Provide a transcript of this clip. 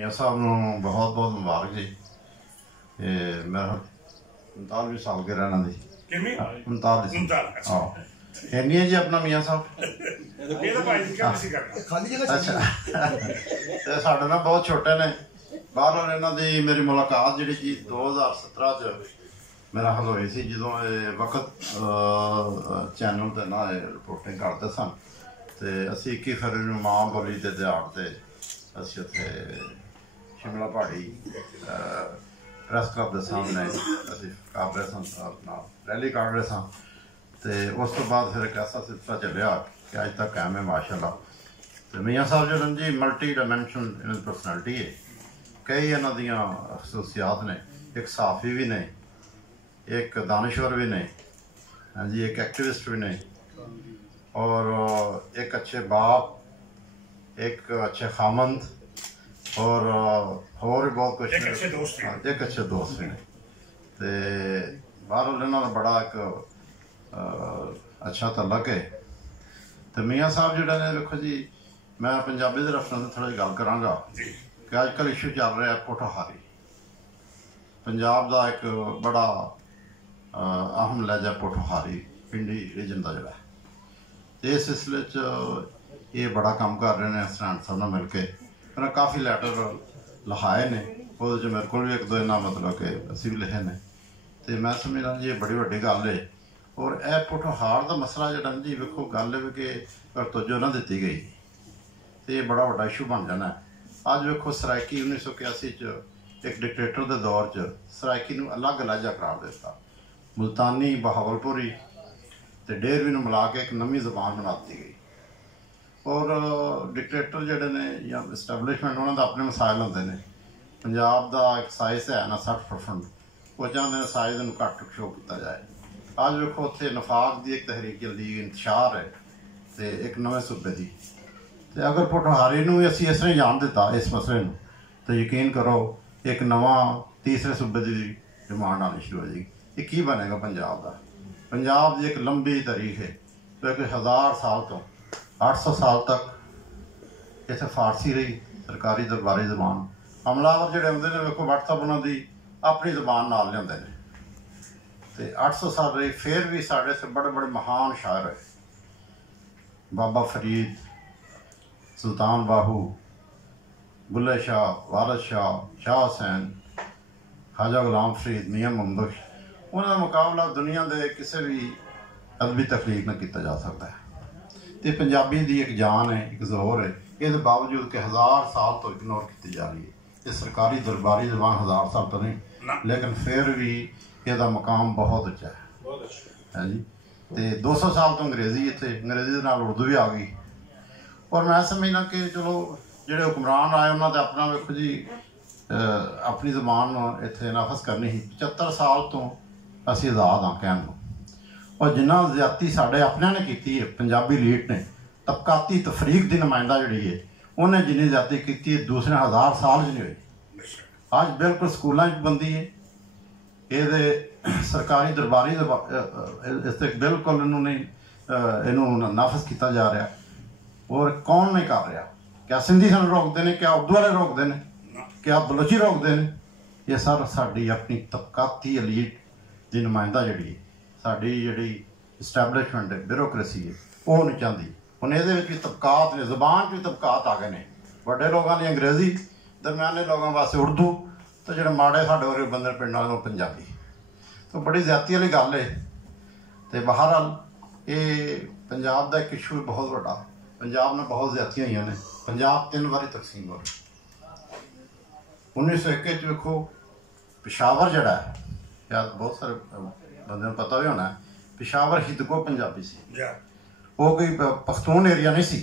मियाँ साहब ਨੂੰ बहुत बहुत मुबारक जी। मेरा 39 साल के रहना दी 39 हाँ इन्नी है जी अपना मियाँ साहब अच्छा साढ़े ना बहुत छोटे ने बाहर इन्हों की मेरी मुलाकात जी 2017 च मेरा हल हुई सी जो वक्त चैनल पर ना रिपोर्टिंग करते सन तो असी 21 फरवरी मां बोली के दिहाड़ से असी उत्थे शिमला पहाड़ी प्रेस क्लब के सामने असी कर रहे सन अपना रैली कर रहे सन तो उस तो बाद फिर एक ऐसा सिलसिला चलिया कि अज तक कायम है माशाअल्लाह। तो मियाँ साहब जो जी मल्टी डायमेंशनल इन्होंने परसनैलिटी है, कई इन्हों दियां खसूसियात ने, एक सहाफ़ी भी ने, एक दानश्वर भी ने, हाँ जी एक एक्टिविस्ट भी ने और एक अच्छे बाप, एक अच्छे खामंद और भी बहुत कुछ एक अच्छे दोस्त भी ने। तो बाहर इन्हों का बड़ा एक अच्छा तलक है। तो मियाँ साहब जोड़े ने देखो जी मैं पंजाबी के रफना से थोड़ा गल कराँगा कि अजकल इशू चल रहा है पोठोहारी पंजाब का एक बड़ा अहम लहजा पोठोहारी पिंडी रीजन का जोड़ा है। इस सिलसिले ये बड़ा काम कर रहे हैं सरहंद साहब ने मिल के उन्हें काफ़ी लैटर लिखाए ने वो मेरे को भी एक दो इन्ना मतलब कि असी भी लिखे ने। तो मैं समझदा जी ये बड़ी वड्डी गल है और यह पोठोहार का मसला जोड़ा जी वेखो गल है कि तवज्जो ना दी गई तो ये बड़ा वड्डा इशू बन जाना है। अज वेखो सराइकी 1981 एक डिकटेटर के दौर च सराइकी नूं अलग लहजा करार दिता, मुल्तानी बहावलपुरी तो डेरवी नूं मिला के एक नवी जबान बना दी गई और डिकटेटर जोड़े ने या इस्टैबलिशमेंट उन्होंने अपने मसाइल होंगे ने। पंजाब का एक साइज है ना 60% वो चाहते हैं साइज में घट शो किया जाए। अज वेखो उत्थे नफाक की एक तहरीक जल्दी इंतशार है तो एक नवे सूबे की तो अगर पोठोहारी नूं असी इस तरह जान दिता इस मसले में तो यकीन करो एक नवा तीसरे सूबे की डिमांड आनी शुरू हो जाएगी। ये की बनेगा पंजाब का? पंजाब की एक लंबी तारीख है तो एक 1000 साल तो 800 साल तक इतने फारसी रही सरकारी दरबारी जबान। हमलावर जोड़े आते हैं वेखो व्हाट्सअप उन्होंने अपनी जबान नाल लियाते हैं तो 800 साल रही। फिर भी साढ़े से बड़े बड़े महान शायर है बाबा फरीद, सुल्तान बाहू, बुल्ले शाह, वारस शाह, शाह हुसैन, ख्वाजा गुलाम फरीद, मियाँ मुमबख्श उन्होंने मुकाबला दुनिया के किसी भी अदबी तखलीक न किया जा सकता है। तो पंजाबी की एक जान है एक जोर है ये बावजूद कि 1000 साल तो इग्नोर की जा रही है। ये सरकारी दरबारी जबान 1000 साल तो नहीं लेकिन फिर भी यदा मकाम बहुत अच्छा है जी। तो 200 साल तो अंग्रेजी इतने अंग्रेजी के नाल उर्दू भी आ गई और मैं समझना कि चलो जोड़े हुक्मरान आए उन्होंने अपना वेखो जी अपनी जबान इतने नाफज करनी ही 75 साल तो असी आज़ाद हाँ कहन और जिन्ना ज्यादती साढ़े अपने ने की है पंजाबी लीड ने तबकाती तफरीक की नुमाइंदा जी है उन्हें जिन्नी ज्यादती की दूसरे 1000 साल च नहीं हुई। अज बिल्कुल स्कूलों बंदी है ये सरकारी दरबारी इस बिल्कुल इन्होंने इनू नाफज किया जा रहा और कौन नहीं कर रहा? क्या सिंधी सन रोकते हैं, क्या उर्दू वाले रोकते हैं, क्या बलोची रोकते हैं? ये सर साड़ी अपनी तबकाती एलीट की नुमाइंदा जी साड़ी जी इस्टैबलिशमेंट है ब्यूरोक्रेसी है वो नहीं चाहती। हुण ये भी तबकात ने जबान भी तबकात आ गए हैं बड़े लोगों की अंग्रेजी दरम्याने लोगों वास्ते उर्दू तो जो माड़े साढ़े वरे बंदे पिंड वाले पंजाबी तो बड़ी ज्यादती वाली गल है। तो बहरहाल ये पंजाब का एक इशू बहुत बड़ा पंजाब में बहुत ज्यादतियां हुई ने। पंजाब 3 बारी तकसीम हो रही 1901 वेखो पिशावर जड़ा है शायद बहुत सारे बंदे पता भी होना है पिशावर हिदको पंजाबी सी वो कोई पख्तून एरिया नहीं सी